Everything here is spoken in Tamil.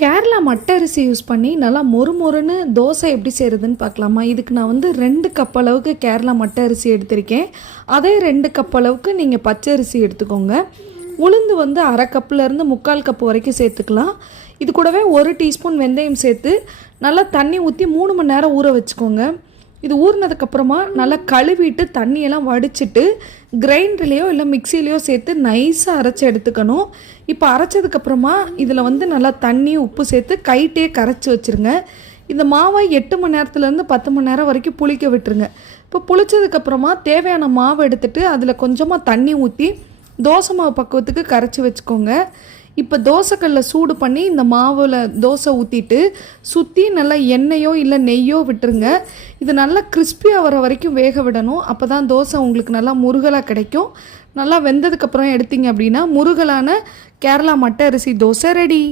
கேரளா மட்டை அரிசி யூஸ் பண்ணி நல்லா மொறுமொறுன்னு தோசை எப்படி செய்கிறதுன்னு பார்க்கலாமா. இதுக்கு நான் வந்து 2 கப் அளவுக்கு கேரளா மட்டை அரிசி எடுத்திருக்கேன். அதே 2 கப் அளவுக்கு நீங்கள் பச்சை அரிசி எடுத்துக்கோங்க. உளுந்து வந்து அரை கப்புலேருந்து 3/4 கப் வரைக்கும் சேர்த்துக்கலாம். இது கூடவே 1 டீஸ்பூன் வெந்தயம் சேர்த்து நல்லா தண்ணி ஊற்றி 3 மணி நேரம் ஊற வச்சுக்கோங்க. இது ஊறினதுக்கப்புறமா நல்லா கழுவிட்டு தண்ணியெல்லாம் வடிச்சிட்டு கிரைண்டர்லேயோ இல்லை மிக்சிலேயோ சேர்த்து நைஸாக அரைச்சி எடுத்துக்கணும். இப்போ அரைச்சதுக்கப்புறமா இதில் வந்து நல்லா தண்ணி உப்பு சேர்த்து கைட்டே கரைச்சி வச்சுருங்க. இந்த மாவை 8 மணி நேரத்துலேருந்து 10 மணி நேரம் வரைக்கும் புளிக்க விட்டுருங்க. இப்போ புளிச்சதுக்கப்புறமா தேவையான மாவு எடுத்துகிட்டு அதில் கொஞ்சமாக தண்ணி ஊற்றி தோசை மாவு பக்குவத்துக்கு கரைச்சி வச்சுக்கோங்க. இப்போ தோசைக்கல்ல சூடு பண்ணி இந்த மாவில் தோசை ஊற்றிட்டு சுற்றி நல்லா எண்ணெயோ இல்லை நெய்யோ விட்டுருங்க. இது நல்லா கிறிஸ்பியாக வர வரைக்கும் வேக விடணும். அப்போ தான் தோசை உங்களுக்கு நல்லா முருகலாக கிடைக்கும். நல்லா வெந்ததுக்கப்புறம் எடுத்தீங்க அப்படின்னா முருகலான கேரளா மட்டை அரிசி தோசை ரெடி.